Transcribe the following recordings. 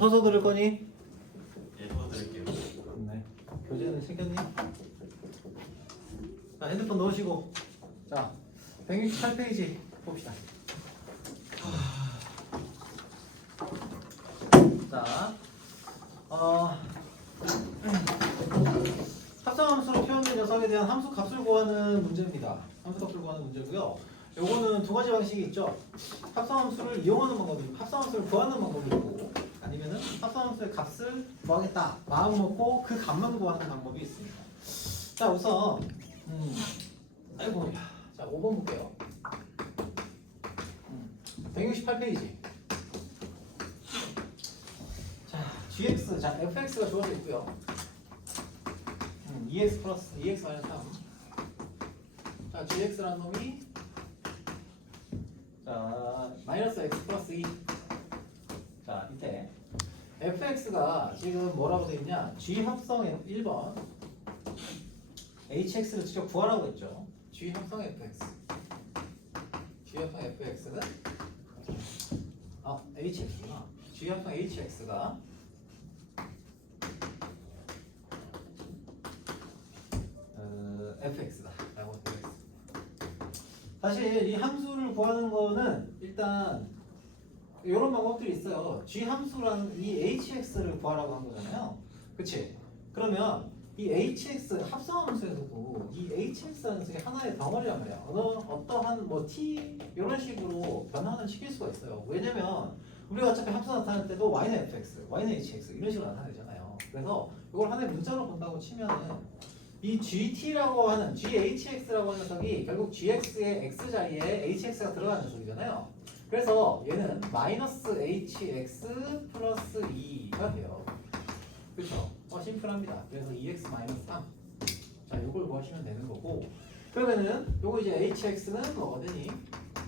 서서 들을 거니? 예, 도와드릴게요. 네. 교재는 챙겼니? 자, 핸드폰 넣으시고. 자, 168페이지 봅시다. 자, 합성함수로 표현된 녀석에 대한 함수 값을 구하는 문제입니다. 함수 값을 구하는 문제고요. 요거는 두 가지 방식이 있죠. 합성함수를 이용하는 방법이 있고, 합성함수를 구하는 방법이 있고, 아니면은 합성함수의 값을 구하겠다 마음 먹고 그 값만 구하는 방법이 있습니다. 자, 우선 아이고, 자 5번 볼게요. 168페이지. 자, gx, 자 fx가 주어져 있고요. 2x 플러스 2x 마이너스 3. 자, gx라는 놈이 자 마이너스 x 플러스 2. 자, 이때 fx가 지금 뭐라고 되어 있냐? g 합성 1번 hx를 직접 구하라고 했죠. g 합성 fx. g 합성 fx는 hx구나. g 합성 hx가 fx다 라고 되어 있습니다. 사실 이 함수를 구하는 거는 일단 이런 방법들이 있어요. g 함수라는 이 hx를 구하라고 한 거잖아요. 그치? 그러면 이 hx 합성함수에서도 이 hx라는 게 하나의 덩어리란 말이야. 어떠한 뭐 t 이런 식으로 변화는 시킬 수가 있어요. 왜냐면 우리가 어차피 합성 나타낼 때도 y는 fx, y는 hx 이런 식으로 나타내잖아요. 그래서 이걸 하나의 문자로 본다고 치면은 이 GT라고 하는 GHX라고 하는 녀석이 결국 GX의 X자리에 HX가 들어가는 녀석이잖아요. 그래서 얘는 마이너스 HX 플러스 2가 돼요. 그렇죠? 심플합니다. 그래서 2X 마이너스 3. 자, 이걸 구하시면 되는 거고, 그러면은 요거 이제 HX는 뭐가 되니?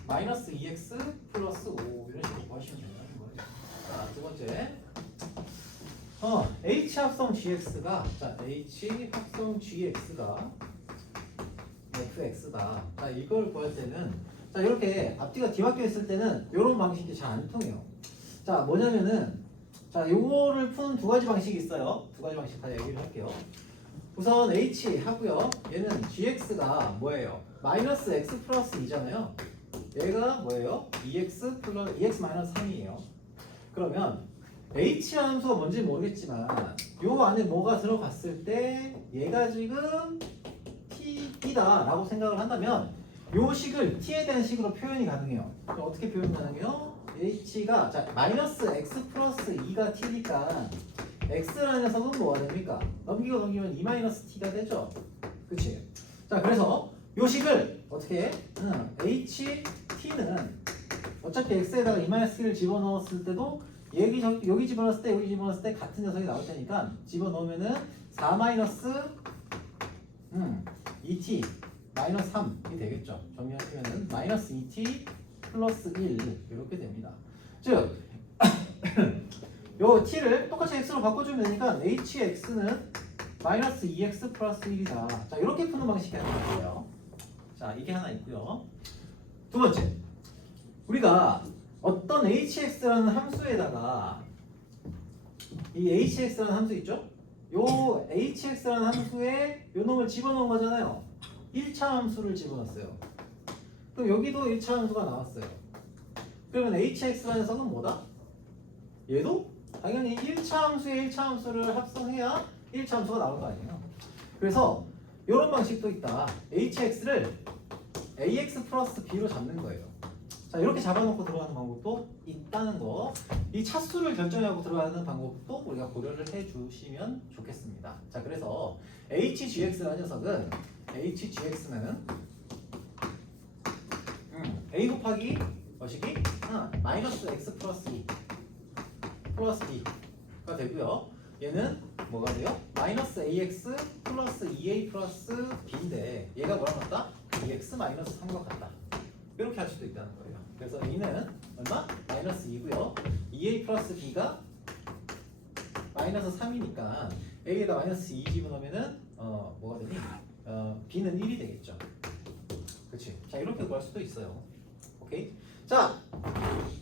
마이너스 2X 플러스 5 이런 식으로 구하시면 된다는 거예요. 자, 두 번째. H 합성 GX가 자 H 합성 GX가 FX다. 자, 이걸 구할 때는 자 이렇게 앞뒤가 뒤바뀌어 있을 때는 이런 방식이 잘 안 통해요. 자, 뭐냐면은 자 요거를 푸는 두 가지 방식이 있어요. 두 가지 방식 다 얘기를 할게요. 우선 H 하고요. 얘는 GX가 뭐예요? 마이너스 X 플러스 2잖아요. 얘가 뭐예요? 2X 플러스 2X 마이너스 3이에요. 그러면 H 함수가 뭔지 모르겠지만 요 안에 뭐가 들어갔을 때 얘가 지금 T이다 라고 생각을 한다면 요 식을 T에 대한 식으로 표현이 가능해요. 어떻게 표현 가능해요? H가 자 마이너스 X 플러스 2가 T니까 X라는 녀석은 뭐가 됩니까? 넘기고 넘기면 2 마이너스 T가 되죠. 그치? 자, 그래서 요 식을 어떻게 해? HT는 어차피 X에다가 2 마이너스 T를 집어넣었을 때도 여기 집어넣었을 때 여기 집어넣었을 때 같은 녀석이 나올 테니까 집어넣으면은 4 마이너스 2t 마이너스 3이 되겠죠. 정리하시면은 마이너스 2t 플러스 1 이렇게 됩니다. 즉 요 t를 똑같이 x로 바꿔주면 되니까 hx는 마이너스 2x 플러스 1이다. 자, 이렇게 푸는 방식이 하나 있고요. 자, 이게 하나 있고요. 두 번째, 우리가 어떤 hx라는 함수에다가 이 hx라는 함수 있죠? 요 hx라는 함수에 요 놈을 집어넣은 거잖아요. 1차 함수를 집어넣었어요. 그럼 여기도 1차 함수가 나왔어요. 그러면 hx라는 녀석은 뭐다? 얘도 당연히 1차 함수에 1차 함수를 합성해야 1차 함수가 나올 거 아니에요. 그래서 이런 방식도 있다. hx를 ax 플러스 b로 잡는 거예요. 자, 이렇게 잡아놓고 들어가는 방법도 있다는 거. 이 차수를 결정하고 들어가는 방법도 우리가 고려를 해주시면 좋겠습니다. 자, 그래서 hgx라는 녀석은 hgx는 a 곱하기 뭐시기? 마이너스 x 플러스 2 플러스 b가 되고요. 얘는 뭐가 돼요? 마이너스 ax 플러스 2a 플러스 b인데 얘가 뭐랑 같다? 2x 마이너스 3과 같다. 이렇게 할 수도 있다는 거예요. 그래서 a는 얼마? 마이너스 2고요. 2a 플러스 b가 마이너스 3이니까 a에다 마이너스 2 집어넣으면은 뭐가 되니? b는 1이 되겠죠. 그치? 자, 이렇게 구할 수도 있어요. 오케이? 자,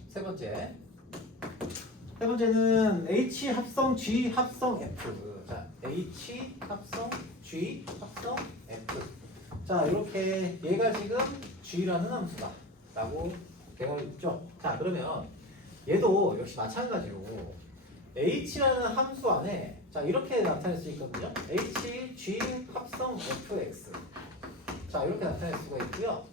세 번째. 세 번째는 H 합성 G 합성 F. 자, H 합성 G 합성 F. 자, 이렇게 얘가 지금 G라는 함수다 라고 되어 있죠. 자, 그러면 얘도 역시 마찬가지로 H라는 함수 안에 자, 이렇게 나타낼 수 있거든요. H, G 합성 Fx. 자, 이렇게 나타낼 수가 있고요.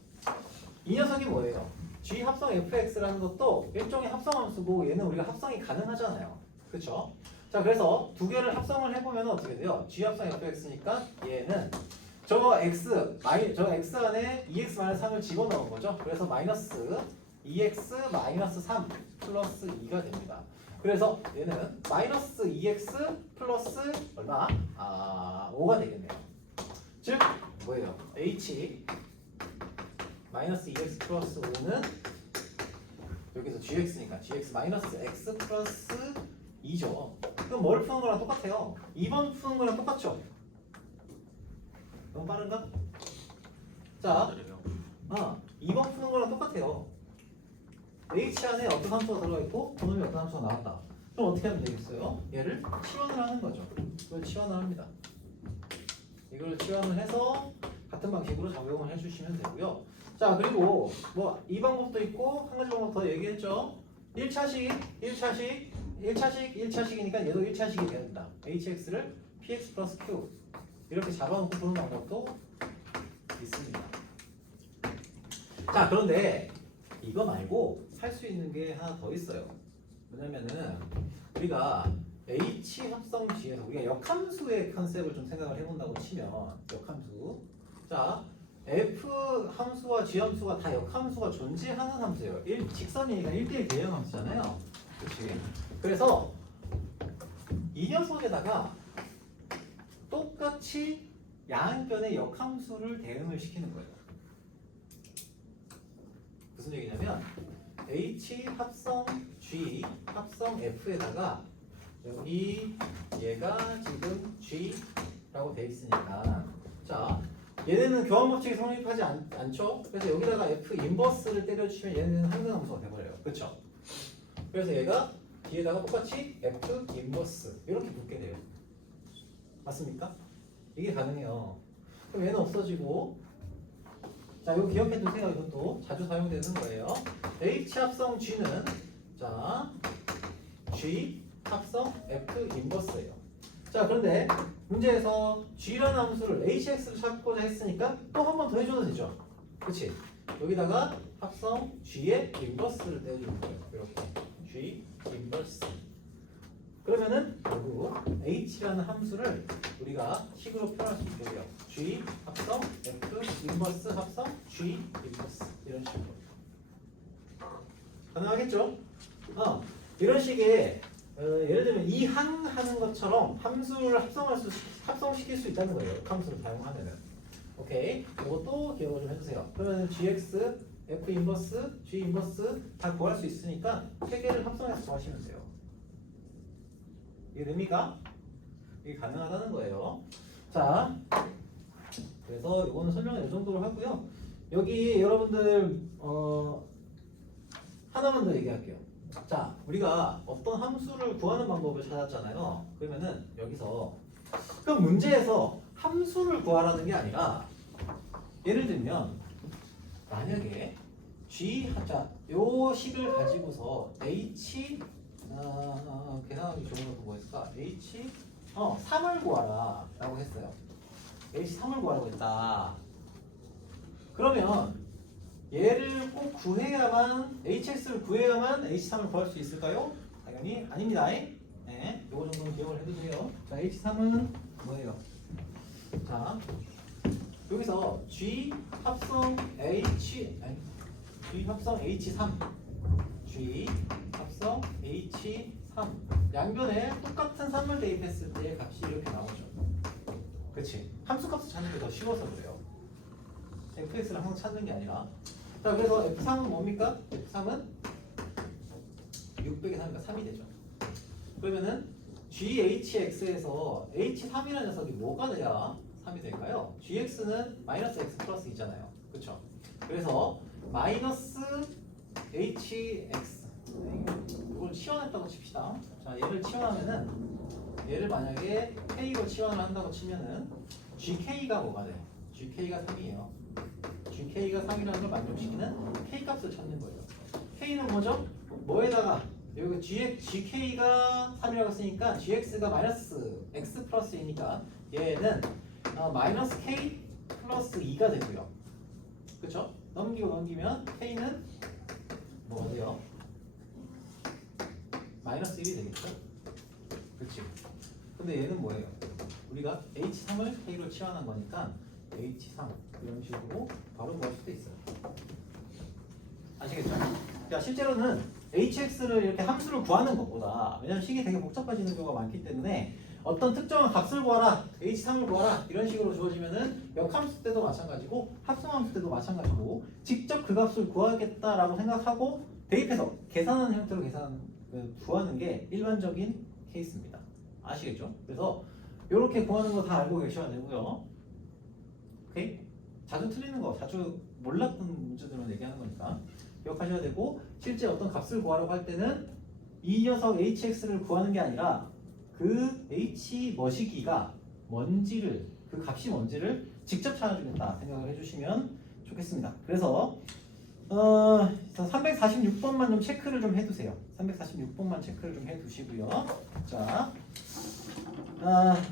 이 녀석이 뭐예요? G 합성 fx라는 것도 일종의 합성함수고 얘는 우리가 합성이 가능하잖아요. 그렇죠? 자, 그래서 두 개를 합성을 해보면 어떻게 돼요? G 합성 fx니까 얘는 저 x 안에 2x-3을 집어넣은 거죠. 그래서 마이너스 2x-3 플러스 2가 됩니다. 그래서 얘는 마이너스 2x 플러스 얼마? 5가 되겠네요. 즉 뭐예요? h 마이너스 2x 플러스 5는 여기서 gx니까 gx 마이너스 x 플러스 2죠. 그럼 뭘 푸는 거랑 똑같아요. 2번 푸는 거랑 똑같죠? 너무 빠른가? 자, 2번 푸는 거랑 똑같아요. h 안에 어떤 함수가 들어있고 그놈이 어떤 함수가 나왔다. 그럼 어떻게 하면 되겠어요? 얘를 치환을 하는 거죠. 이걸 치환을 합니다. 이걸 치환을 해서 같은 방식으로 적용을 해주시면 되고요. 자, 그리고 뭐 이 방법도 있고 한 가지 방법 더 얘기했죠. 1차식이니까 얘도 1차식이 된다. hx를 px 플러스 q 이렇게 잡아놓고 보는 방법도 있습니다. 자, 그런데 이거 말고 할 수 있는 게 하나 더 있어요. 뭐냐면은 우리가 h 합성 g에서 우리가 역함수의 컨셉을 좀 생각을 해본다고 치면 역함수. 자, f 함수와 g 함수가 다 역함수가 존재하는 함수예요. 직선이니까 1대1 대형 함수잖아요. 그렇지? 그래서 이 녀석에다가 똑같이 양변의 역함수를 대응을 시키는 거예요. 무슨 얘기냐면 h 합성 g 합성 f에다가 여기 얘가 지금 g라고 돼 있으니까 자, 얘네는 교환 법칙이 성립하지 않죠? 그래서 여기다가 f 인버스를 때려주시면 얘는 항등함수가 돼버려요. 그렇죠? 그래서 얘가 뒤에다가 똑같이 f 인버스 이렇게 붙게 돼요. 맞습니까? 이게 가능해요. 그럼 얘는 없어지고 자, 이거 기억해 두세요. 이것도 자주 사용되는 거예요. h 합성 g는 자 g 합성 f 인버스예요. 자, 그런데 문제에서 g라는 함수를 hx를 찾고자 했으니까 또 한 번 더 해줘도 되죠. 그렇지? 여기다가 합성 g의 인버스를 떼주는 거예요. 이렇게 g 인버스. 그러면은 결국 h라는 함수를 우리가 식으로 표현할 수 있고요. g 합성 f 인버스 합성 g 인버스 이런 식으로 가능하겠죠? 이런 식의 예를 들면 이항 하는 것처럼 함수를 합성시킬 수 있다는 거예요. 함수를 사용하면은. 오케이. 이것도 기억을 좀 해주세요. 그러면 gx, f 인버스, g 인버스 다 구할 수 있으니까 세 개를 합성해서 구하시면 돼요. 이게 의미가 이게 가능하다는 거예요. 자, 그래서 이거는 설명을 이 정도로 하고요. 여기 여러분들 하나만 더 얘기할게요. 자, 우리가 어떤 함수를 구하는 방법을 찾았잖아요. 그러면은 여기서 그럼 문제에서 함수를 구하라는 게 아니라 예를 들면 만약에 g 자, 요 식을 가지고서 h 계산하기 좋은 것도 뭐였을까? h 3을 구하라 라고 했어요. h 3을 구하라고 했다. 그러면 얘를 꼭 구해야만 hx를 구해야만 h3을 구할 수 있을까요? 당연히 아닙니다. 네, 요거 정도는 기억을 해두세요. 자, h3은 뭐예요? 자, 여기서 g 합성 g 합성 h3 g 합성 h3 양변에 똑같은 3을 대입했을 때 값이 이렇게 나오죠. 그렇지? 함수 값을 찾는 게 더 쉬워서 그래요. fx를 항상 찾는 게 아니라. 자, 그래서 f3은 뭡니까? f3은 600의 3이니까 3이 되죠. 그러면은 ghx에서 h3이라는 녀석이 뭐가 돼야 3이 될까요? gx는 마이너스 x 플러스 2잖아요. 그렇죠? 그래서 마이너스 hx 이걸 치환했다고 칩시다. 자, 얘를 치환하면은 얘를 만약에 K로 치환을 한다고 치면은 GK가 뭐가 돼? GK가 3이에요. GK가 3이라는 걸 만족시키는 K 값을 찾는 거예요. K는 뭐죠? 뭐에다가 여기 GK가 3이라고 했으니까 GX가 마이너스 X 플러스 2니까 얘는 마이너스 K 플러스 2가 되고요. 그쵸? 넘기면 K는 뭐가 돼요? 마이너스 1이 되겠죠? 그치? 근데 얘는 뭐예요? 우리가 H3을 K로 치환한 거니까 H3 이런 식으로 바로 구할 수도 있어요. 아시겠죠? 자, 실제로는 HX를 이렇게 함수를 구하는 것보다, 왜냐면 식이 되게 복잡해지는 경우가 많기 때문에 어떤 특정한 값을 구하라, H3을 구하라 이런 식으로 주어지면은 역함수 때도 마찬가지고 합성함수 때도 마찬가지고 직접 그 값을 구하겠다라고 생각하고 대입해서 계산하는 형태로 구하는 게 일반적인 케이스입니다. 아시겠죠? 그래서 이렇게 구하는 거 다 알고 계셔야 되고요. 오케이? 자주 틀리는 거, 자주 몰랐던 문제들만 얘기하는 거니까 기억하셔야 되고, 실제 어떤 값을 구하려고 할 때는 이 녀석 hx를 구하는 게 아니라 그 h 머시기가 뭔지를, 그 값이 뭔지를 직접 찾아주겠다 생각을 해주시면 좋겠습니다. 그래서 346번만 좀 체크를 좀 해두세요. 346번만 체크를 좀 해두시고요. 자,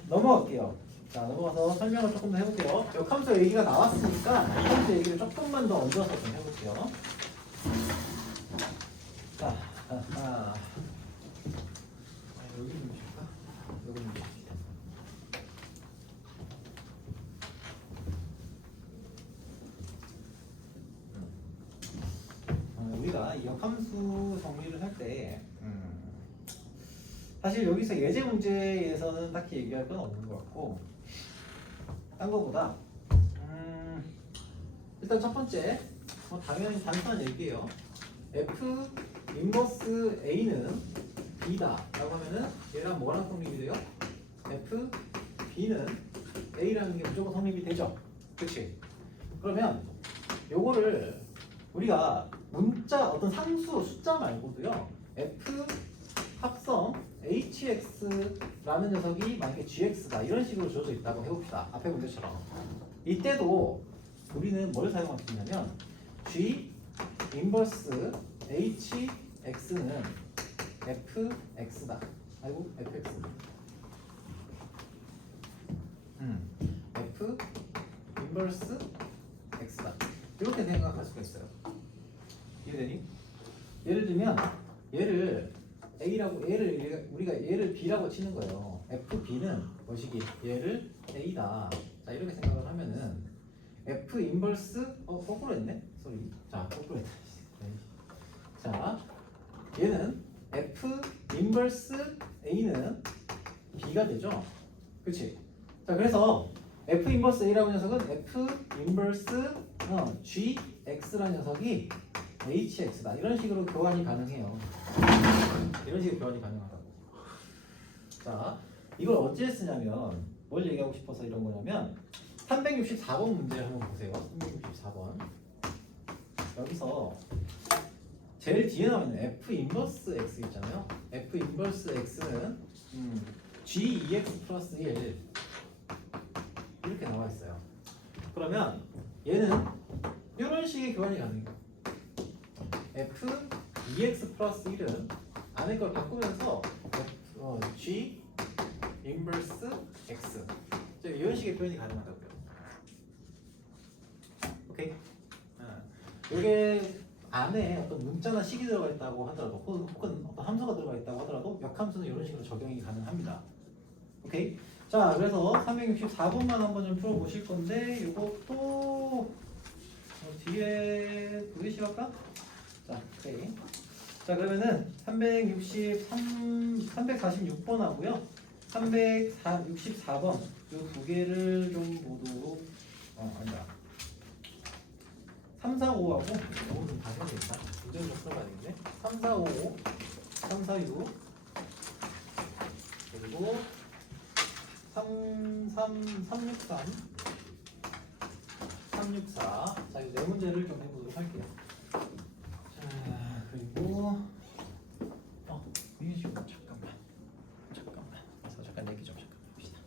넘어갈게요. 자, 넘어가서 설명을 조금 더 해볼게요. 역함수 얘기가 나왔으니까 역함수 얘기를 조금만 더 얹어서 좀 해볼게요. 자, 여기 좀 줄까? 여기 좀 줄까? 우리가 이 역함수 정리를 할 때 사실 여기서 예제 문제에서는 딱히 얘기할 건 없는 것 같고, 딴 거보다 일단 첫 번째 당연히 단순한 얘기예요. F 인버스 A는 B다 라고 하면은 얘랑 뭐랑 성립이 돼요? F B는 A라는 게 무조건 성립이 되죠. 그치? 그러면 요거를 우리가 문자 어떤 상수 숫자 말고도요, F 합성 HX라는 녀석이 만약에 GX다 이런 식으로 주어져 있다고 해봅시다. 앞에 문제처럼. 이때도 우리는 뭘 사용할 수 있냐면 G 인버스 HX는 FX다. 아이고 FX. F 인버스 X다. 이렇게 생각할 수가 있어요. 이해되니? 예를 들면 얘를 A라고, 우리가 얘를 B라고 치는 거예요. FB는 뭐시기? 얘를 A다. 자, 이렇게 생각을 하면은 F 인버스 거꾸로 했네. 소리. 자, 거꾸로 했다. 자, 얘는 F 인버스 A는 B가 되죠. 그렇지? 자, 그래서 F 인버스 A라는 녀석은 F 인버스 GX라는 녀석이 HX다. 이런 식으로 교환이 가능해요. 이런 식으로 교환이 가능하다고. 자, 이걸 어찌 쓰냐면 뭘 얘기하고 싶어서 이런 거냐면 364번 문제 한번 보세요. 364번. 여기서 제일 뒤에 나와 있는 F 인버스 X 있잖아요. F 인버스 X는 G2X 플러스 1 이렇게 나와 있어요. 그러면 얘는 이런 식의 교환이 가능해요. F 2X 플러스 1은 안에 걸 바꾸면서 G 인버스 X 이런 식의 표현이 가능하다고요. 오케이? 이게 안에 어떤 문자나 식이 들어가 있다고 하더라도 혹은 어떤 함수가 들어가 있다고 하더라도 역함수는 이런 식으로 적용이 가능합니다. 오케이? 자, 그래서 364번만 한번 좀 풀어보실 건데 이것도 뒤에 보이시 할까? 자, 오케이. 자, 그러면은 346번 하고요. 364번 이 두 개를 좀 모두 아니다. 3, 4, 5하고 이거 좀 다시 해야 되겠다. 문제를 좀 풀어봐야 되겠네. 3, 4, 5, 3, 4, 6 그리고 3, 3, 3, 6, 3 3, 6, 4 자, 이 네 문제를 좀 해보도록 할게요. 자, 그리고 대한 얘기 좀 잠깐 봅시다.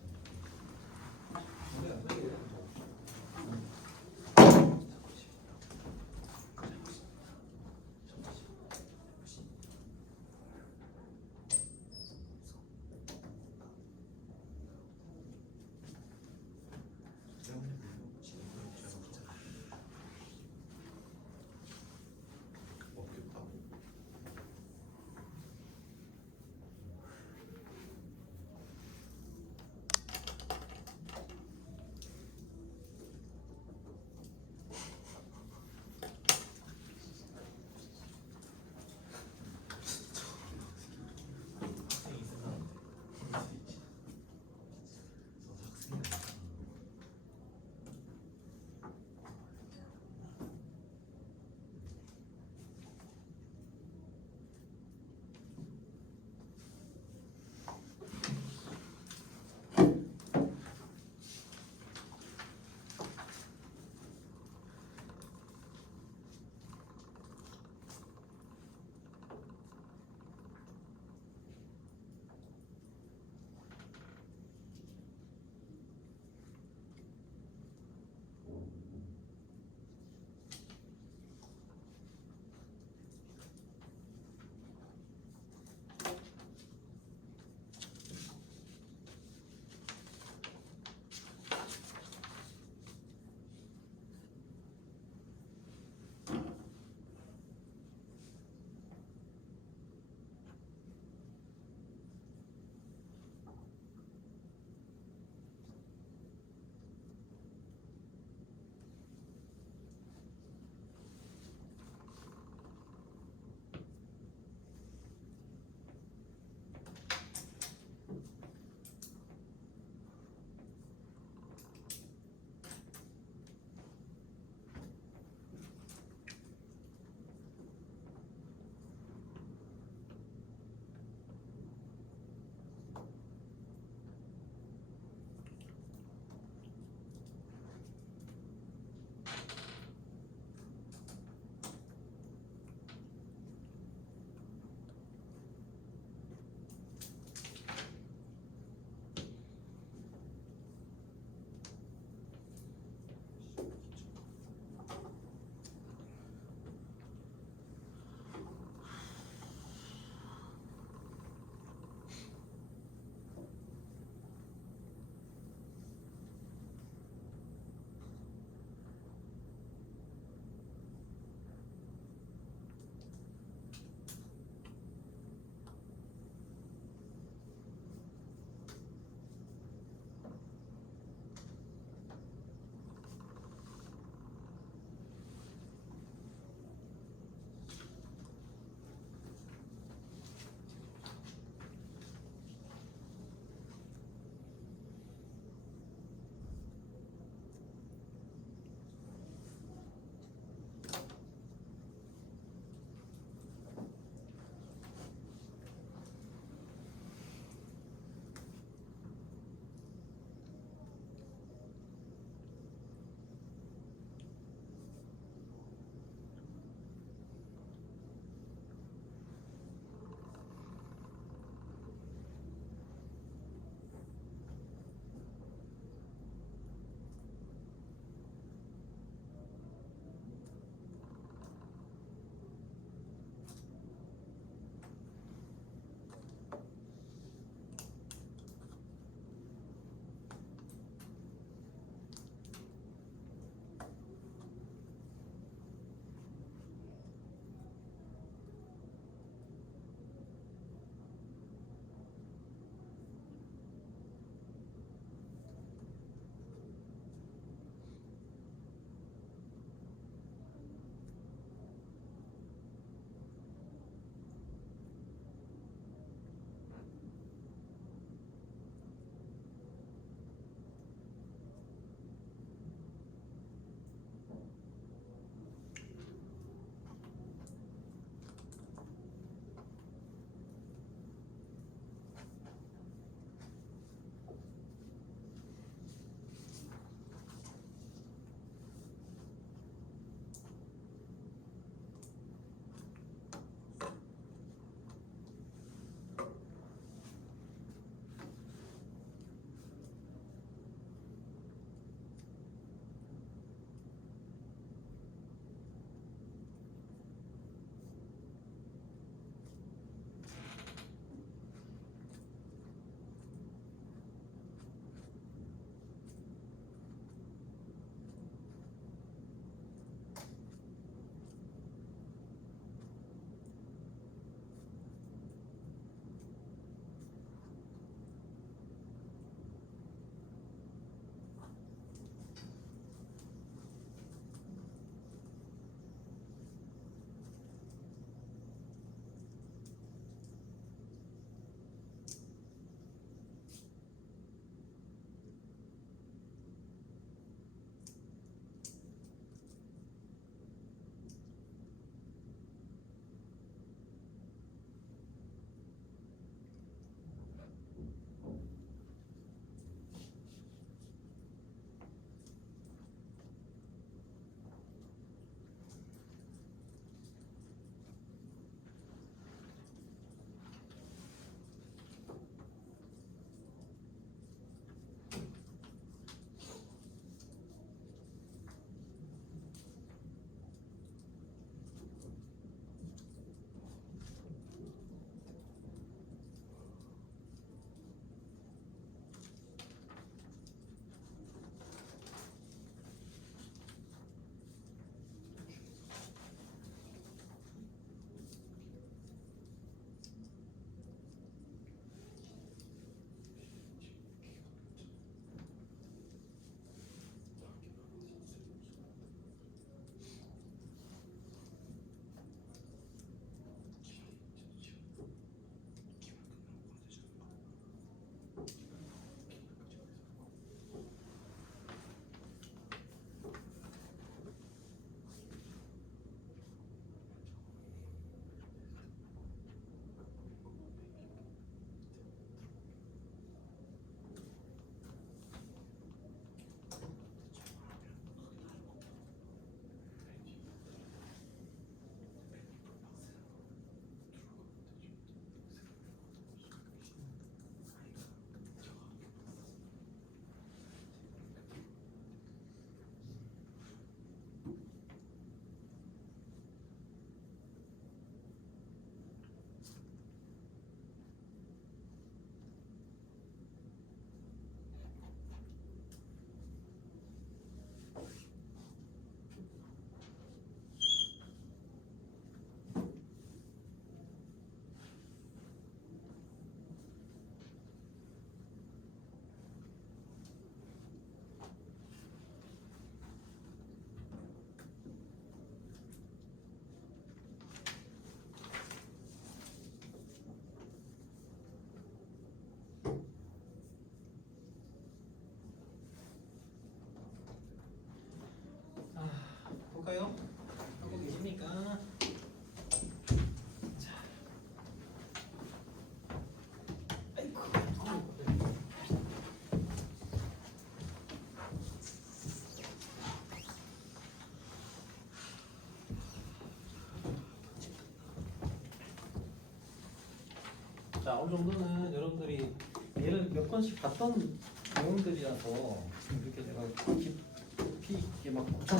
자, 어느 정도는 여러분들이 얘를 몇 번씩 봤던 내용들이라서 이렇게 내가 깊이 있게 막 엄청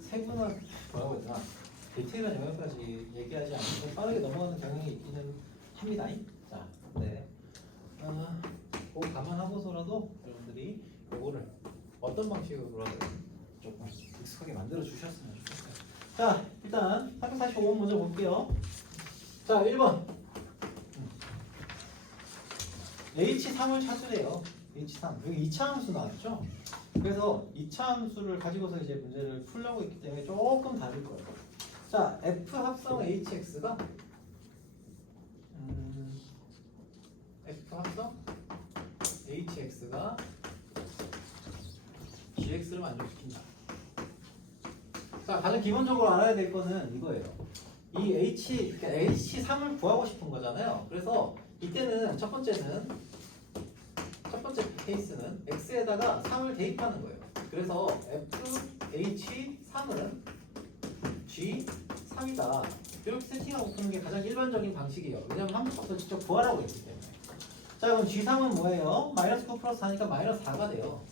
세분화 뭐라고 해야 되나 디테일한 영역까지 얘기하지 않고 빠르게 넘어가는 경향이 있기는 합니다. 자, 네. 그거 감안하고서라도 여러분들이 요거를 어떤 방식으로라도 조금 익숙하게 만들어 주셨으면 좋겠어요. 자, 일단 345번 먼저 볼게요. 자, 1번 H3을 찾으래요. H3 여기 2차 함수 나왔죠? 그래서 2차 함수를 가지고서 이제 문제를 풀려고 했기 때문에 조금 다를 거예요. 자, F 합성 HX가 F 합성 HX가 GX를 만족시킨다. 자, 가장 기본적으로 알아야 될 거는 이거예요. 이 그러니까 H3을 구하고 싶은 거잖아요. 그래서 이때는 첫 번째 케이스는 X에다가 3을 대입하는 거예요. 그래서 FH3은 G3이다. 이렇게 세팅하고 푸는 게 가장 일반적인 방식이에요. 왜냐면 함수값을 직접 구하라고 했기 때문에. 자, 그럼 G3은 뭐예요? 마이너스 9 플러스 4니까 마이너스 4가 돼요.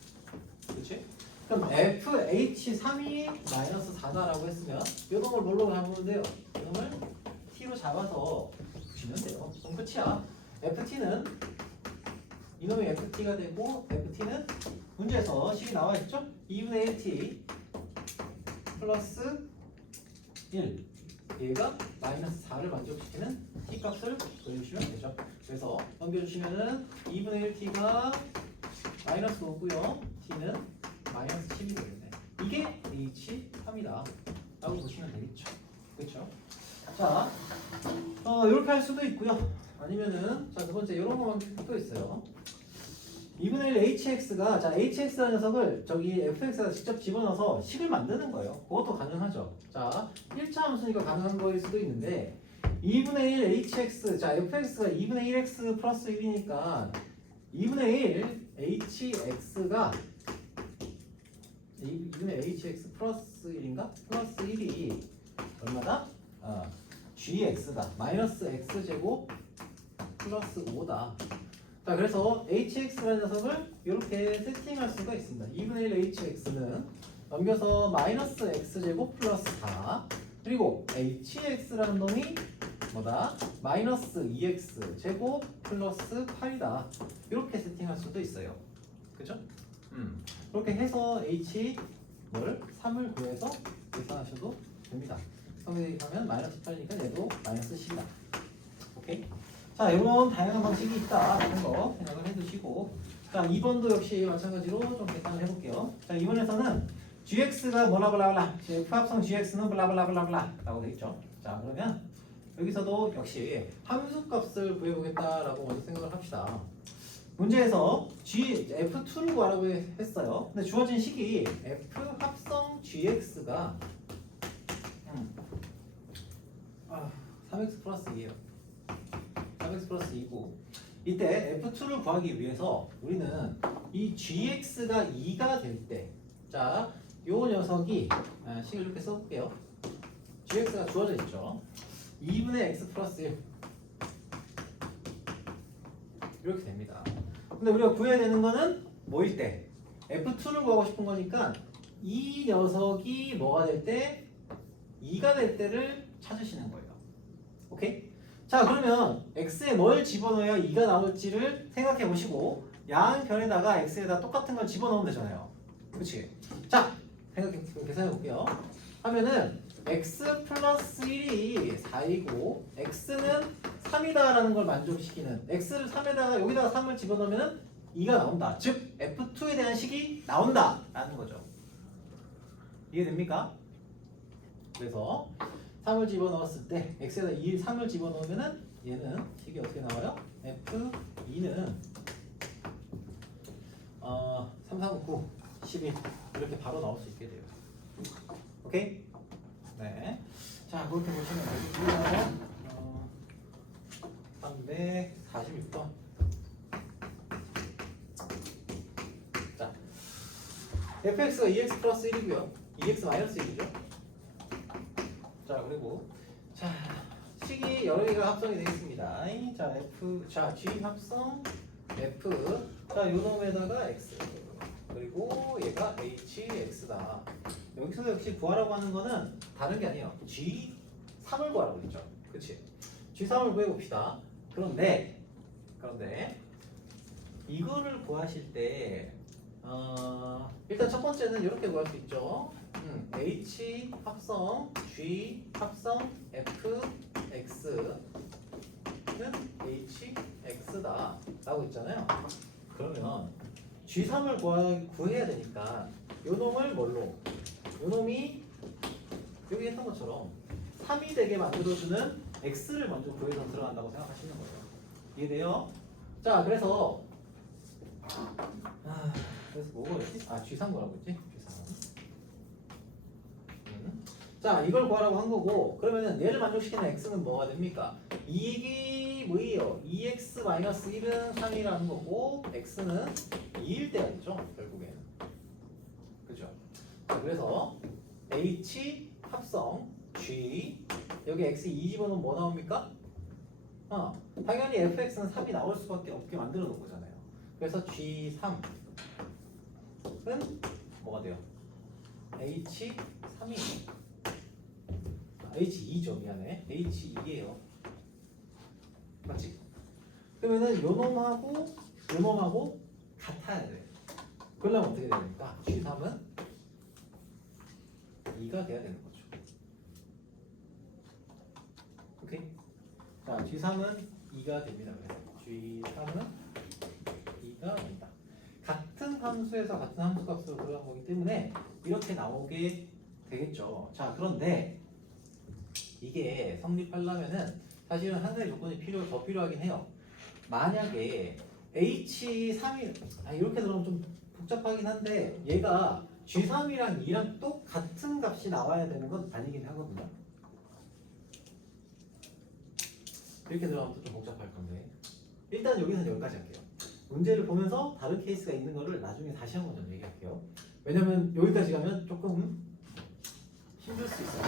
그렇지? 그럼 FH3이 마이너스 4다라고 했으면 이 놈을 뭘로 잡으면 돼요? 이 놈을 T로 잡아서 주면 돼요. 그럼 끝이야. FT는 이놈이 FT가 되고 FT는 문제에서 식이 나와 있죠? 2분의 1T 플러스 1 얘가 마이너스 4를 만족시키는 T 값을 그려주시면 되죠. 그래서 넘겨주시면은 2분의 1T가 마이너스 5고요. T는 마이너스 10이 되겠네. 이게 H3이다 라고 보시면 되겠죠. 그렇죠? 자, 이렇게 할 수도 있고요. 아니면은 자, 두 번째 이런 거만 또 있어요. 2분의 1 HX가 자 HX라는 녀석을 저기 FX에다 직접 집어넣어서 식을 만드는 거예요. 그것도 가능하죠. 자, 1차 함수니까 가능한 거일 수도 있는데 2분의 1 HX 자 FX가 2분의 1X 플러스 1이니까 2분의 1 HX가 2분의 HX 플러스 1인가? 플러스 1이 얼마다? GX다. 마이너스 X제곱 플러스 5다. 자, 그래서 HX라는 녀석을 이렇게 세팅할 수가 있습니다. 2분의 1 HX는 넘겨서 마이너스 X제곱 플러스 4 그리고 HX라는 놈이 뭐다? 마이너스 2X 제곱 플러스 8이다. 이렇게 세팅할 수도 있어요. 그죠? 그렇게 해서 H 뭘 3을 구해서 계산하셔도 됩니다. 3에 대입하면 마이너스 8이니까 얘도 마이너스 10이다. 오케이? 자, 이런 다양한 방식이 있다라는 거 생각을 해두시고, 자, 2번도 역시 마찬가지로 좀 계산을 해볼게요. 자, 이번에서는 gx가 뭐라블라블라, F 합성 gx는 블라블라블라블라 라고 되어 있죠. 자, 그러면 여기서도 역시 함수값을 구해보겠다라고 먼저 생각을 합시다. 문제에서 F2를 구하라고 했어요. 근데 주어진 식이 F 합성 gx가 3x 플러스 2예요. 3x 플러스 2고 이때 F2를 구하기 위해서 우리는 이 gx가 2가 될 때 자, 요 녀석이 식을 이렇게 써볼게요. gx가 주어져 있죠. 2분의 x 플러스 1 이렇게 됩니다. 근데 우리가 구해야 되는 거는 뭐일 때? F2를 구하고 싶은 거니까 이 녀석이 뭐가 될 때? 2가 될 때를 찾으시는 거예요. 오케이? 자, 그러면 x에 뭘 집어넣어야 2가 나올지를 생각해 보시고 양변에다가 x에다 똑같은 걸 집어넣으면 되잖아요. 그렇지? 자, 계산해 볼게요. 하면은 x 플러스 1이 4이고 x는 3이다라는 걸 만족시키는 x를 3에다가 여기다가 3을 집어넣으면 2가 나온다. 즉 F2에 대한 식이 나온다라는 거죠. 이해됩니까? 그래서 3을 집어넣었을 때 x에다 3을 집어넣으면은 얘는 식이 어떻게 나와요? F2는 3, 3, 9, 11 이렇게 바로 나올 수 있게 돼요. 오케이? 네. 자, 그렇게 보시면 되겠고요. 346번. 자, fx가 2x 플러스 1이고요. 2x 마이너스 1이죠. 자, 그리고 자 식이 여러 개가 합성이 되어 있습니다. 자, F, 자, G 합성 F, 자, 요 놈에다가 X, 그리고 얘가 HX다. 여기서 역시 구하라고 하는 거는 다른 게 아니에요. G3을 구하라고 했죠. 그치? G3을 구해봅시다. 그런데 이거를 구하실 때 일단 첫 번째는 이렇게 구할 수 있죠. H 합성 G 합성 F X는 HX다 라고 했잖아요. 그러면 G3을 구해야 되니까 요 놈을 뭘로? 요 놈이 여기 했던 것처럼 3이 되게 만들어주는 X를 먼저 구해서 들어간다고 생각하시는 거예요. 이해돼요? 자, 그래서 뭐였지? G3 구하라고 했지? G3. 자, 이걸 구하라고 한 거고, 그러면은 얘를 만족시키는 x는 뭐가 됩니까? 이게 뭐예요? 2x-1은 3이라는 거고, x는 2일 때가 되죠, 결국에는. 그죠? 자, 그래서 h 합성 g, 여기 x 2 집어넣으면 뭐 나옵니까? 당연히 fx는 3이 나올 수밖에 없게 만들어 놓은 거잖아요. 그래서 g3은 뭐가 돼요? h3이 H2죠, 미안해. H2예요. 맞지? 그러면은 요 놈하고 요 놈하고 같아야 돼. 그러려면 어떻게 됩니까? G3은 2가 돼야 되는 거죠. 오케이? 자, G3은 2가 됩니다. 그래서 G3은 2가 된다. 같은 함수에서 같은 함수 값으로 들어간 거기 때문에 이렇게 나오게 되겠죠. 자, 그런데 이게 성립하려면은 사실은 한 가지 조건이 더 필요하긴 해요. 만약에 H3이 이렇게 들어오면 좀 복잡하긴 한데 얘가 G3이랑 2랑 똑같은 값이 나와야 되는 건 아니긴 하거든요. 이렇게 들어가면 또 좀 복잡할 건데 일단 여기서는 여기까지 할게요. 문제를 보면서 다른 케이스가 있는 거를 나중에 다시 한번 좀 얘기할게요. 왜냐면 여기까지 가면 조금 힘들 수 있어요.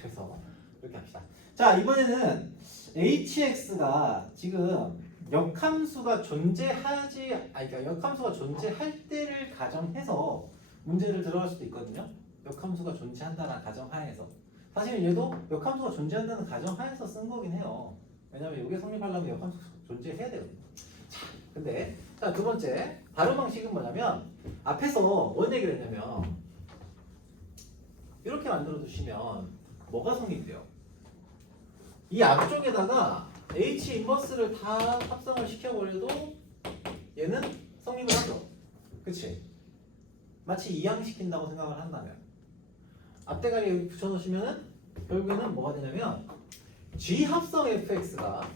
그래서 이렇게 합시다. 자, 이번에는 hx가 지금 역함수가 그러니까 역함수가 존재할 때를 가정해서 문제를 들어갈 수도 있거든요. 역함수가 존재한다는 가정하에서. 사실 얘도 역함수가 존재한다는 가정하에서 쓴 거긴 해요. 왜냐면 이게 성립하려면 역함수가 존재해야 되거든요. 자, 근데 두 번째 다른 방식은 뭐냐면 앞에서 뭔 얘기를 했냐면 이렇게 만들어 두시면 뭐가 성립돼요? 이 앞쪽에다가 H 인버스를 다 합성을 시켜버려도 얘는 성립을 하죠. 그치? 마치 이항시킨다고 생각을 한다면 앞대가리 여기 붙여놓으시면은 결국에는 뭐가 되냐면 G 합성 fx가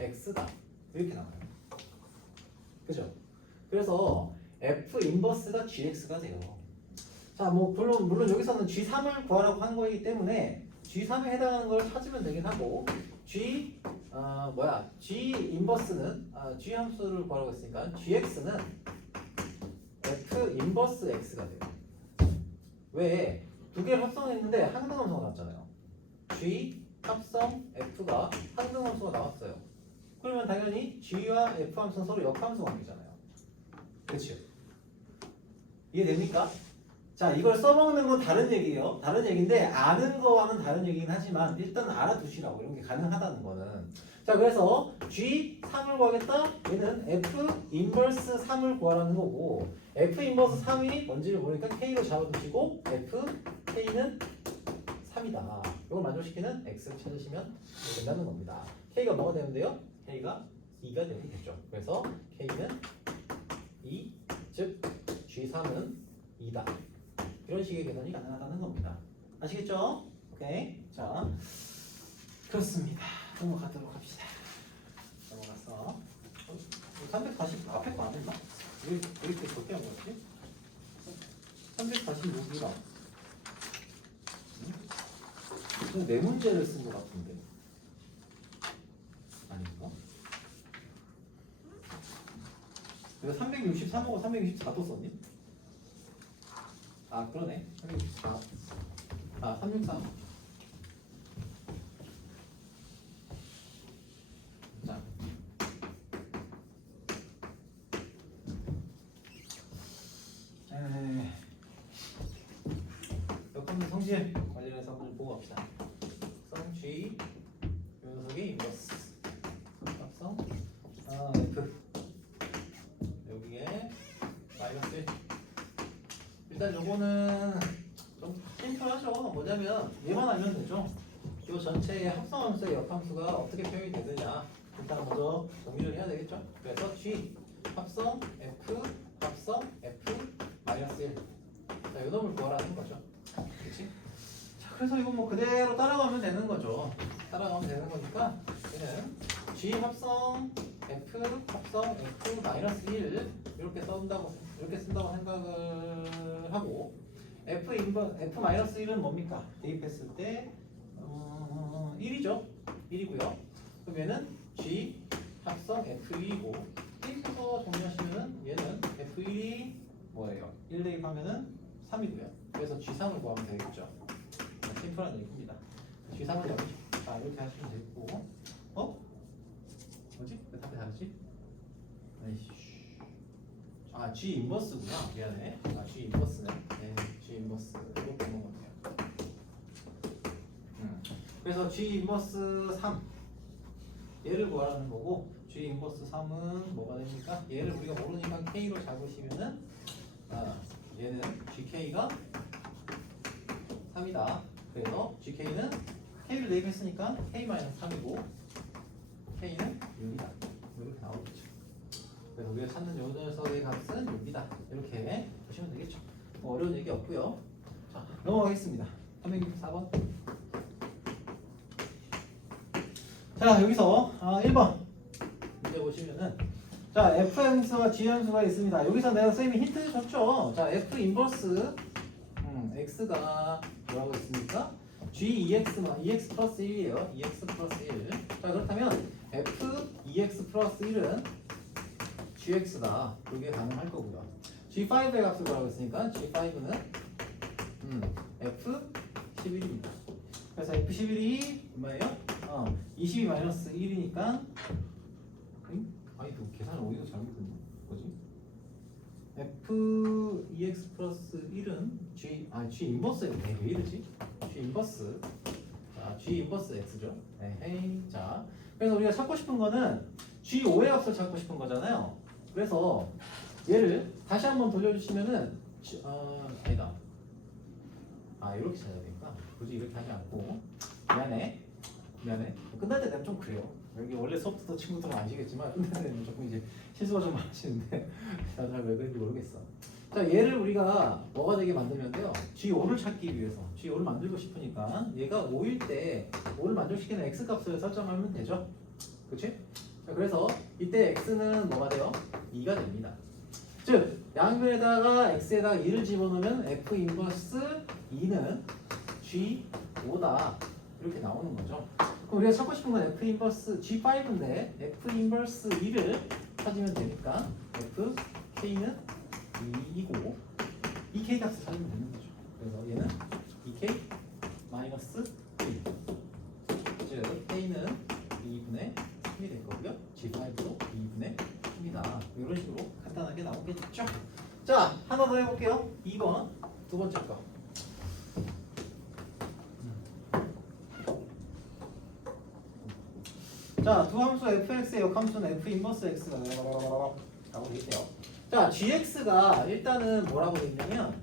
x다 이렇게 나와요. 그죠? 그래서 f 인버스가 gx가 돼요. 자, 뭐 물론 여기서는 G3을 구하라고 한 거이기 때문에 G3에 해당하는 걸 찾으면 되긴 하고 G 인버스는 G 함수를 구하라고 했으니까 GX는 F 인버스 X가 돼요. 왜? 두 개를 합성했는데 항등함수가 나왔잖아요. G 합성 F가 항등함수가 나왔어요. 그러면 당연히 G와 F 함수는 서로 역함수 관계잖아요. 그렇죠? 이해됩니까? 자, 이걸 써먹는 건 다른 얘기예요. 다른 얘기인데 아는 거와는 다른 얘기긴 하지만 일단 알아두시라고 이런 게 가능하다는 거는. 자, 그래서 G3을 구하겠다. 얘는 F 인버스 3을 구하라는 거고 F 인버스 3이 뭔지를 모르니까 K로 잡아두시고 F, K는 3이다. 이걸 만족시키는 X를 찾으시면 된다는 겁니다. K가 뭐가 되면 돼요? K가 2가 되면 되죠. 그래서 K는 2, 즉 G3은 2다. 이런 식의 계산이 가능하다는 겁니다. 아시겠죠? 오케이. 자, 그렇습니다. 넘어가도록 합시다. 넘어가서 340 앞에 거 안 했나? 왜 이렇게 적게 한 거지? 346이랑 네 문제를 쓴 것 같은데 아닌가? 내가 363하고 364도 썼니? 그러네. 364. 363. 함수 성질 관련해서 한번 보고 갑시다. 합성 G 이 녀석의 인버스 합성 F 여기에 마이너스 1. 일단 요거는 좀 심플하죠. 뭐냐면 얘만 알면 되죠. 요 전체의 합성함수의 역함수가 어떻게 표현이 되느냐 일단 먼저 정리를 해야 되겠죠. 그래서 G 합성 F 합성 F 마이너스 1. 자, 요 놈을 구하라는 거죠. 그렇지? 자, 그래서 이거 뭐 그대로 따라가면 되는 거죠. 따라가면 되는 거니까 얘는 G 합성 F 합성 F 마이너스 1 이렇게 쓴다고 생각을 하고 F 마이너스 1은 뭡니까? 대입했을 때 1이죠. 1이고요. 그럼 얘는 G 합성 F1이고 대입해서 정리하시면은 얘는 F1이 뭐예요? 1 대입하면은 3이고요. 그래서 G3을 구하면 되겠죠. 심플한 얘기입니다. G3을 여기죠. 자, 이렇게 하시면 되고 뭐지? 왜 답이 다르지? 아이씨. 아, G 인버스구나. 미안해. 아, G 인버스네. 네, G 인버스. 이거 본것 같아요. 그래서 G 인버스 3 얘를 구하라는 거고 G 인버스 3은 뭐가 됩니까? 얘를 우리가 모르니까 K로 잡으시면은 얘는 GK가 3이다. 그래서 GK는 K를 대입했으니까 K-3이고 K는 6이다. 이렇게 나오겠죠. 그래서 우리가 찾는 요 녀석의 값은 6이다. 이렇게 보시면 되겠죠. 뭐 어려운 얘기 없고요. 자, 넘어가겠습니다. 364번. 자, 여기서 1번 문제 보시면은 자, F 함수와 G 함수가 있습니다. 여기서 내가 선생님이 힌트 줬죠. 자, F 인버스 X가 뭐라고 했습니까? G2X 플러스 1이에요. 2X 플러스 1. 자, 그렇다면 F 2X 플러스 1은 GX다. 그게 가능할 거고요. G5의 값을 뭐라고 했으니까 G5는 F11입니다. 그래서 F11이 얼마예요? 22 마이너스 1이니까 아니 또 계산을 어디서 잘못했나? 뭐지? F2X 플러스 1은 G 인버스에 왜 이러지? G 인버스 G 인버스 X죠. 에헤이. 자, 그래서 우리가 찾고 싶은 거는 G5의 값을 찾고 싶은 거잖아요. 그래서 얘를 다시 한번 돌려주시면은 아니다. 이렇게 찾아야 되니까 굳이 이렇게 하지 않고 미안해. 끝날 때 되면 좀 그래요. 여기 원래 수업부터 친구들은 아시겠지만 끝날 때 되면 조금 이제 실수가 좀 많으시는데 잘 왜 그런지 모르겠어. 자, 얘를 우리가 뭐가 되게 만들면 돼요. G5를 찾기 위해서 G5를 만들고 싶으니까 얘가 5일 때 5를 만족시키는 X 값을 설정하면 되죠. 그치? 자, 그래서 이때 X는 뭐가 돼요? 2가 됩니다. 즉 양변에다가 X에다가 2를 집어넣으면 F 인버스 2는 G5다 이렇게 나오는 거죠. 그럼 우리가 찾고 싶은 건 F 인버스 G5인데 F 인버스 2를 찾으면 되니까 F K는 2이고 2K 값을 찾으면 되는 거죠. 그래서 얘는 2K 마이너스 1. 즉 K는 2분의 3이 될 거고요. G5도 2분의 3이다. 이런 식으로 간단하게 나오겠죠. 자, 하나 더 해볼게요. 2번 두 번째 거. 자, 두 함수 fx의 역함수는 f 인버스 x가 라고 돼 있대요. 자, gx가 일단은 뭐라고 돼 있냐면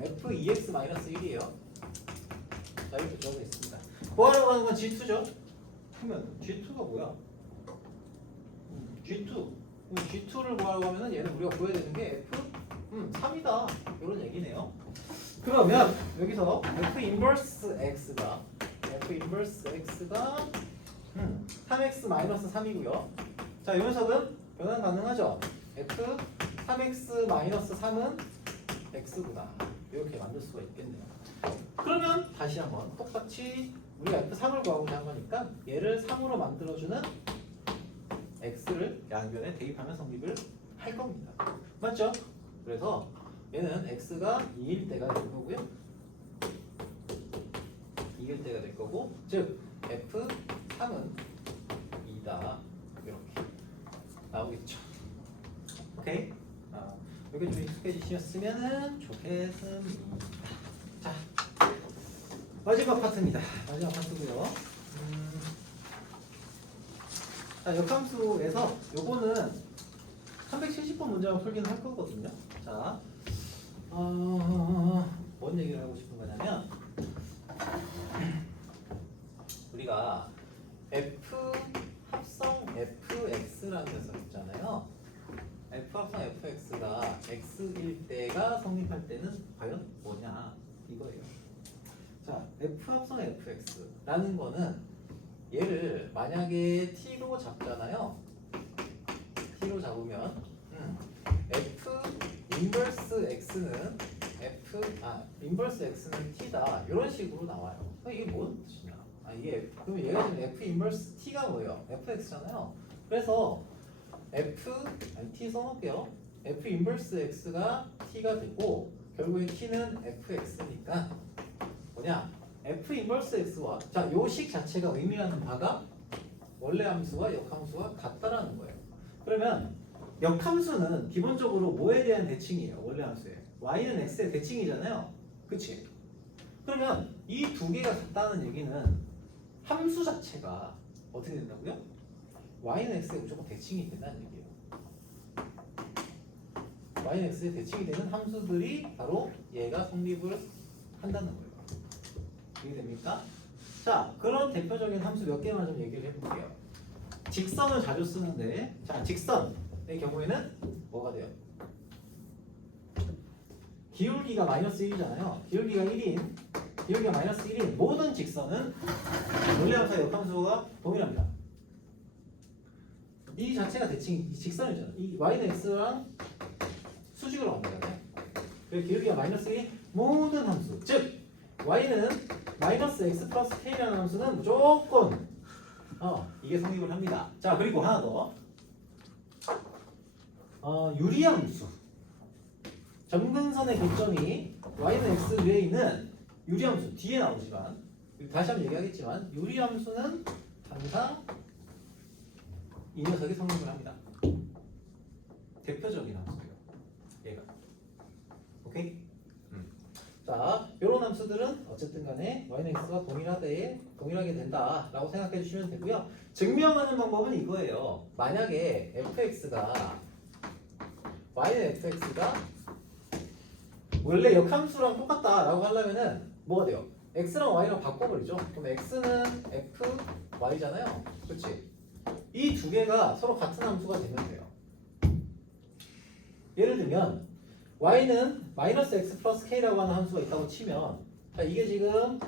f2x 마이너스 1이에요. 자, 이렇게 적어져 있습니다. 구하려고 하는 건 g2죠. 그러면 g2가 뭐야? G2. G2를 구하려고 하면은 얘는 우리가 구해야 되는 게 f 3이다. 이런 얘기네요. 그러면 여기서 f 인버스 x가 3x 마이너스 3이고요. 자, 이 녀석은 변환 가능하죠? f 3x 마이너스 3은 x구나. 이렇게 만들 수가 있겠네요. 그러면 다시 한번 똑같이 우리가 f3을 구하고자 한 거니까 얘를 3으로 만들어주는 x를 양변에 대입하면 성립을 할 겁니다. 맞죠? 그래서 얘는 x가 2일 때가 될 거고요. 2일 때가 될 거고, 즉 f3은 2다. 이렇게 나오겠죠. 오케이? 여기 좀 익숙해지셨으면 좋겠습니다. 자, 마지막 파트입니다. 마지막 파트고요. 자, 역함수에서 요거는 370번 문제만 풀기는 할 거거든요. 자, 뭔 얘기를 하고 싶은 거냐면 우리가 F 합성 fx라는 녀석 있잖아요. F 합성 fx가 x일 때가 성립할 때는 과연 뭐냐 이거예요. 자, F 합성 fx라는 거는 얘를 만약에 t로 잡잖아요. t로 잡으면 f 인버스 x는 인버스 x는 t다 이런 식으로 나와요. 이게 뭔 뜻이냐? 이게 그럼 얘가 지금 f 인버스 t가 뭐예요? fx잖아요. 그래서 t 써놓을게요. f 인버스 x가 t가 되고 결국에 t는 fx니까 뭐냐? f 인버스 x와 자, 요 식 자체가 의미하는 바가 원래 함수와 역함수와 같다라는 거예요. 그러면 역함수는 기본적으로 뭐에 대한 대칭이에요? 원래 함수에 y는 x의 대칭이잖아요. 그치? 그러면 이 두 개가 같다는 얘기는 함수 자체가 어떻게 된다고요? y는 x에 무조건 대칭이 된다는 얘기예요. y는 x에 대칭이 되는 함수들이 바로 얘가 성립을 한다는 거예요. 이해됩니까? 자, 그런 대표적인 함수 몇 개만 좀 얘기를 해볼게요. 직선을 자주 쓰는데, 자, 직선의 경우에는 뭐가 돼요? 기울기가 마이너스 1이잖아요. 기울기가 1인, 기울기가 마이너스 1인 모든 직선은 원래 함수와 역함수가 동일합니다. 이 자체가 대칭, 직선이잖아요. 이 y는 x랑 수직으로 만들잖아요. 그래서 기울기가 마이너스 1인 모든 함수, 즉 y는 마이너스 x 플러스 k라는 함수는 무조건 이게 성립을 합니다. 자, 그리고 하나 더 유리함수 점근선의 교점이 y는 x 위에 있는 유리함수 뒤에 나오지만 다시 한번 얘기하겠지만 유리함수는 항상 이 녀석이 성립을 합니다. 대표적인 함수예요. 얘가. 오케이? 자, 이런 함수들은 어쨌든 간에 y는 x와 동일하게 된다라고 생각해 주시면 되고요. 증명하는 방법은 이거예요. 만약에 y는 fx가 원래 역함수랑 똑같다라고 하려면은 뭐가 돼요? x랑 y랑 바꿔버리죠. 그럼 x는 f, y잖아요. 그렇지? 이 두 개가 서로 같은 함수가 되면 돼요. 예를 들면 y는 마이너스 x 플러스 k라고 하는 함수가 있다고 치면 자, 이게 지금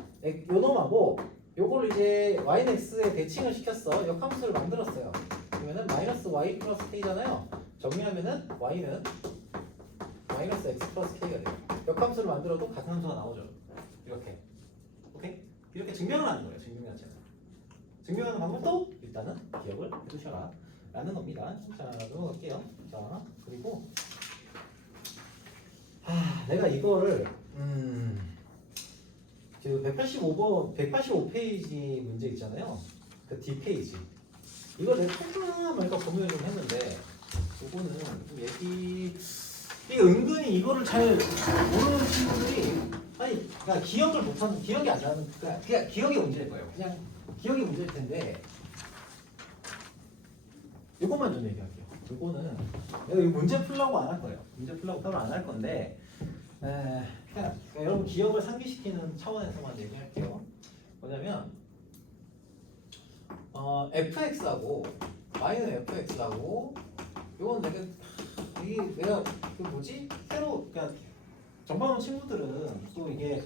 요놈하고 요걸 이제 y는 x에 대칭을 시켰어. 역함수를 만들었어요. 그러면은 마이너스 y 플러스 k잖아요. 정리하면은 y는 마이너스 x 플러스 k가 돼요. 역함수를 만들어도 같은 함수가 나오죠. 이렇게. 오케이? 이렇게 증명을 하는 거예요. 증명 자체는. 증명하는 방법도 일단은 기억을 해두셔라 라는 겁니다. 자, 넘어갈게요. 자, 그리고 내가 이거를 지금 185페이지 문제 있잖아요. 그 D페이지. 이거 내가 하나 말까 고민을 좀 했는데 이거는 좀 이게 은근히 이거를 잘 모르는 친구들이 그러니까 기억을 못하는, 기억이 안 나는, 그냥 기억이 문제일 거예요. 그냥 기억이 문제일 텐데 이것만 좀 얘기할게요. 이거는 내가 이 문제 풀려고 안 할 거예요. 문제 풀려고 따로 안 할 건데 그냥 그러니까 여러분 기억을 상기시키는 차원에서만 얘기할게요. 뭐냐면 fx하고 y는 fx하고 이건 내가 그 뭐지 새로 그러니까 정방원 친구들은 또 이게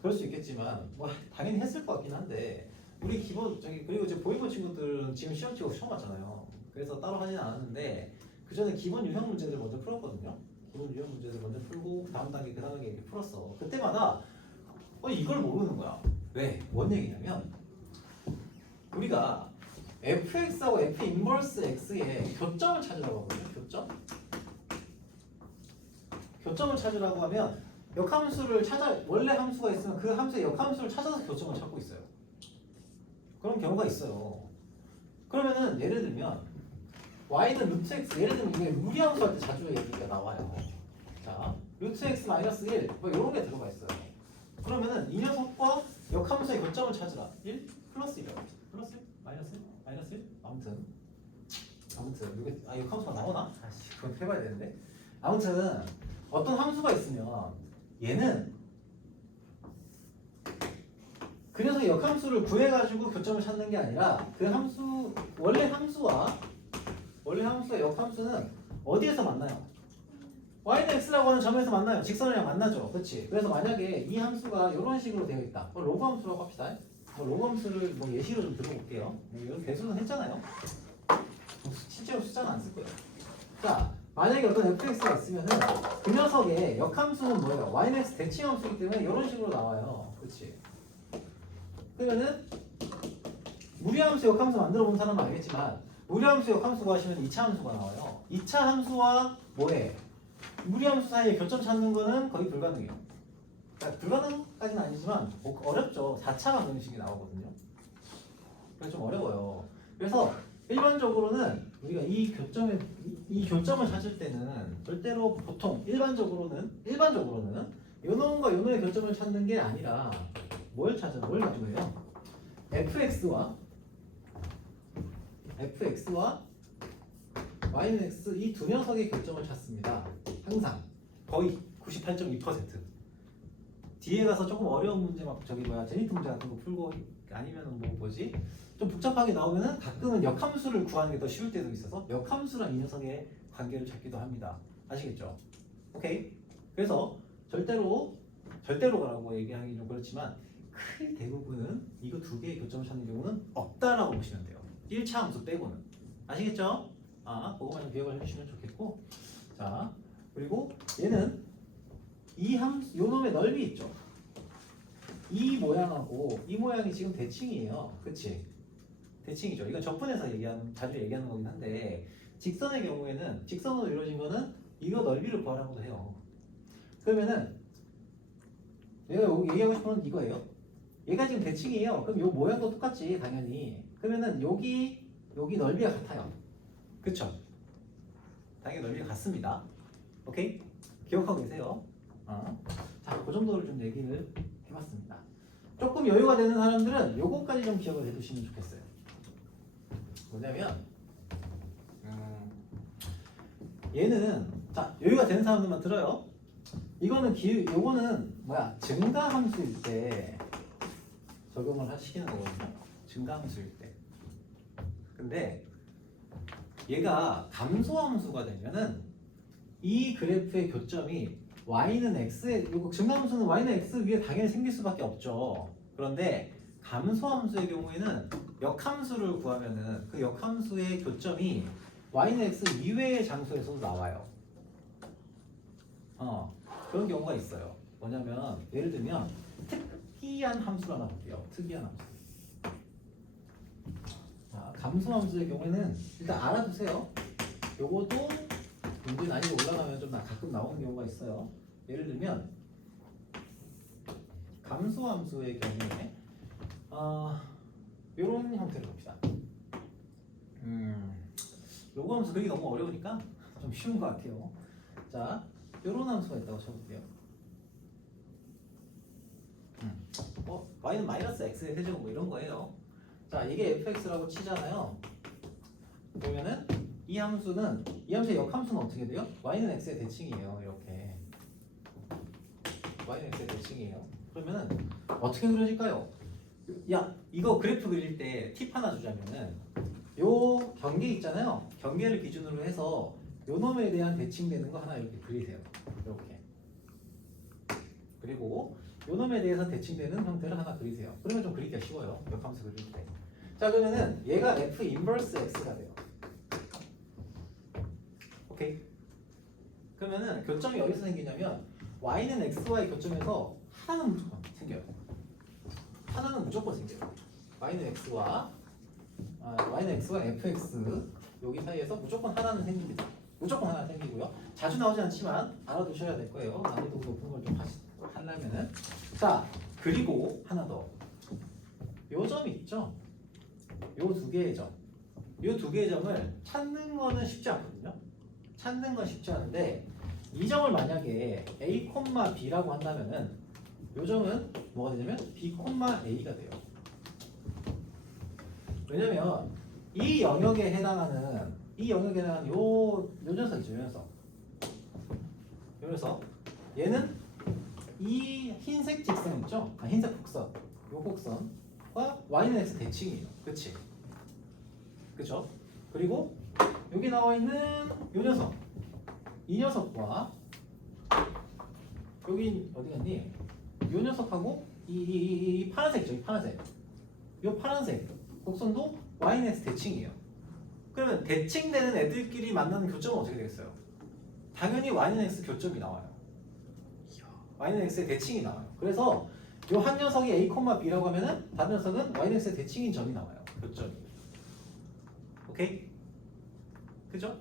그럴 수 있겠지만 뭐 당연히 했을 것 같긴 한데 우리 기본 그리고 이제 보이버 친구들은 지금 시험 치고 처음 왔잖아요. 그래서 따로 하지는 않았는데 그 전에 기본 유형 문제들 먼저 풀었거든요. 기본 유형 문제들 먼저 풀고 그 다음 단계 이렇게 풀었어. 그때마다 이걸 모르는 거야. 왜? 뭔 얘기냐면 우리가 fx하고 f 인버스 x의 교점을 찾으라고 하거든요. 교점을 찾으라고 하면 역함수를 원래 함수가 있으면 그 함수의 역함수를 찾아서 교점을 찾고 있어요. 그런 경우가 있어요. 그러면은 예를 들면 y는 루트 x, 예를 들면 이게 무리함수 할 때 자주 얘기가 나와요. 자, 루트 x 마이너스 1 뭐 이런 게 들어가 있어요. 그러면은 이 녀석과 역함수의 교점을 찾으라. 1 플러스 1 플러스 1 마이너스 1 마이너스 1 아무튼 이게 역함수가 나오나? 아씨 그건 해봐야 되는데. 아무튼 어떤 함수가 있으면 얘는 그 녀석의 역함수를 구해가지고 교점을 찾는 게 아니라 그 함수 원래 함수의 역함수는 어디에서 만나요? y는 x라고 하는 점에서 만나요. 직선이랑 만나죠. 그렇지? 그래서 만약에 이 함수가 이런 식으로 되어 있다. 로그 함수라고 합시다. 로그 함수를 예시로 좀 들어볼게요. 이런 배수는 했잖아요. 실제로 숫자는 안 쓸 거예요. 자, 만약에 어떤 fx가 있으면은 그 녀석의 역함수는 뭐예요? y는 x 대칭함수이기 때문에 이런 식으로 나와요. 그렇지? 그러면은 무리함수 역함수 만들어 본 사람은 알겠지만 무리함수 역함수 구하시면 2차 함수가 나와요. 2차 함수와 뭐해? 무리함수 사이에 교점 찾는 거는 거의 불가능해요. 그러니까 불가능까지는 아니지만 어렵죠. 4차 방정식이 나오거든요. 그래서 좀 어려워요. 그래서 일반적으로는 우리가 이 교점을 찾을 때는 절대로 보통 일반적으로는 요놈과 요놈의 교점을 찾는 게 아니라 뭘 가지고 해요? fx와 y는 x 이 두 녀석의 교점을 찾습니다. 항상 거의 98.2%. 뒤에 가서 조금 어려운 문제 막 제니트 문제 같은 거 풀고 아니면 좀 복잡하게 나오면은 가끔은 역함수를 구하는 게 더 쉬울 때도 있어서 역함수랑 이 녀석의 관계를 찾기도 합니다. 아시겠죠? 오케이. 그래서 절대로라고 얘기하기 좀 그렇지만 큰 대부분은 이거 두 개의 교점을 찾는 경우는 없다라고 보시면 돼요. 1차 함수 빼고는. 아시겠죠? 그거만 좀 기억을 해주시면 좋겠고. 자, 그리고 얘는 이 함수, 요 놈의 넓이 있죠? 이 모양하고 이 모양이 지금 대칭이에요. 그치? 대칭이죠. 이건 적분해서 자주 얘기하는 거긴 한데 직선의 경우에는 직선으로 이루어진 거는 이거 넓이를 구하라고도 해요. 그러면은 얘가 얘기하고 싶은 건 이거예요. 얘가 지금 대칭이에요. 그럼 요 모양도 똑같지 당연히. 그러면은 여기 넓이가 같아요. 그쵸? 당연히 넓이가 같습니다. 오케이? 기억하고 계세요. 자, 그 정도를 좀 얘기를 해봤습니다. 조금 여유가 되는 사람들은 요거까지 좀 기억을 해두시면 좋겠어요. 뭐냐면 얘는 자 여유가 되는 사람들만 들어요. 요거는 증가함수일 때 적용을 하시는 거거든요. 증가함수일 때. 근데 얘가 감소함수가 되면은 이 그래프의 교점이 y는 x에 요거 증가함수는 y는 x 위에 당연히 생길 수밖에 없죠. 그런데 감소함수의 경우에는 역함수를 구하면은 그 역함수의 교점이 y는 x 이외의 장소에서도 나와요. 그런 경우가 있어요. 뭐냐면 예를 들면 특이한 함수를 하나 볼게요. 특이한 함수. 감소함수의 경우에는 일단 알아두세요. 요것도 문제 난이도 올라가면 좀 가끔 나오는 경우가 있어요. 예를 들면 감소함수의 경우에 요런 형태를 봅시다. 요거 함수 그리기 너무 어려우니까 좀 쉬운 것 같아요. 자, 요런 함수가 있다고 쳐볼게요. y는 마이너스 x의 세제곱 이런 거예요. 자, 이게 fx라고 치잖아요. 그러면은 이 함수의 역함수는 어떻게 돼요? y는 x의 대칭이에요. 이렇게 y는 x의 대칭이에요. 그러면은 어떻게 그려질까요? 이거 그래프 그릴 때 팁 하나 주자면은 요 경계 있잖아요. 경계를 기준으로 해서 요 놈에 대한 대칭되는 거 하나 이렇게 그리세요. 이렇게. 그리고 요 놈에 대해서 대칭되는 형태를 하나 그리세요. 그러면 좀 그리기가 쉬워요. 역함수 그릴 때. 자, 그러면은 얘가 f 인버스 x가 돼요. 오케이. 그러면은 교점이 어디서 생기냐면 y는 x와의 교점에서 하나는 무조건 생겨요. 하나는 무조건 생겨요. y는 x와 fx 여기 사이에서 무조건 하나는 생깁니다. 무조건 하나 생기고요. 자주 나오지 않지만 알아두셔야 될 거예요. 난이도 높은 걸 좀 하려면은. 자, 그리고 하나 더. 요 점이 있죠. 요 두 개의 점. 요 두 개의 점을 찾는 거는 쉽지 않거든요. 찾는 건 쉽지 않은데 이 점을 만약에 a, b라고 한다면은 요 점은 뭐가 되냐면 B, A가 돼요. 왜냐면 이 영역에 해당하는 요 녀석이죠, 요 녀석. 요 녀석. 얘는 이 흰색 직선 있죠? 흰색 곡선. 요 곡선과 y는 x 대칭이에요. 그치? 그쵸? 그리고 여기 나와 있는 요 녀석. 이 녀석과 여기 어디 갔니? 요 녀석하고 이 파란색이죠, 이 파란색. 요 파란색 곡선도 y는 x 대칭이에요. 그러면 대칭되는 애들끼리 만나는 교점은 어떻게 되겠어요? 당연히 y는 x 교점이 나와요. y는 x의 대칭이 나와요. 그래서 요 한 녀석이 a, b라고 하면은 다른 녀석은 y는 x의 대칭인 점이 나와요. 교점이. 오케이? 그죠?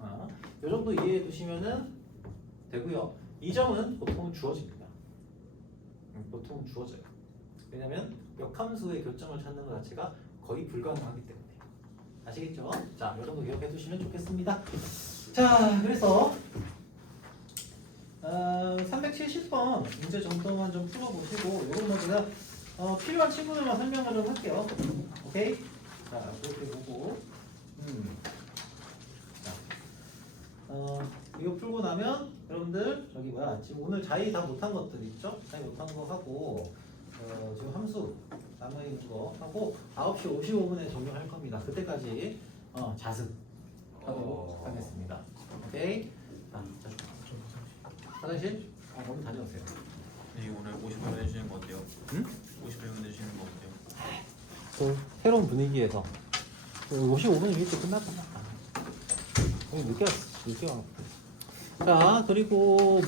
요 정도 이해해 두시면은 되고요. 이 점은 보통 주어집니다. 보통 주어져요. 왜냐면 역함수의 교점을 찾는 것 자체가 거의 불가능하기 때문에. 아시겠죠? 자, 이 정도 기억해 두시면 좋겠습니다. 자, 그래서 370번 문제 정도만 좀 풀어보시고 이거는 제가 필요한 친구들만 설명을 좀 할게요. 오케이? 자, 이렇게 보고 자, 이거 풀고 나면 여러분들 저기 지금 오늘 자의 다 못한 것들 있죠? 자의 못한 거 하고 지금 함수 남아있는 거 하고 9시 55분에 종료할 겁니다. 그때까지 자습하도록 하겠습니다. 오케이? 자, 화장실? 오늘 다녀오세요. 네, 오늘 50분 해주시는 거 어때요? 응? 50분 해주시는 거 어때요? 또 새로운 분위기에서 55분 일찍 끝났구나. 늦게 왔어. 자, 그리고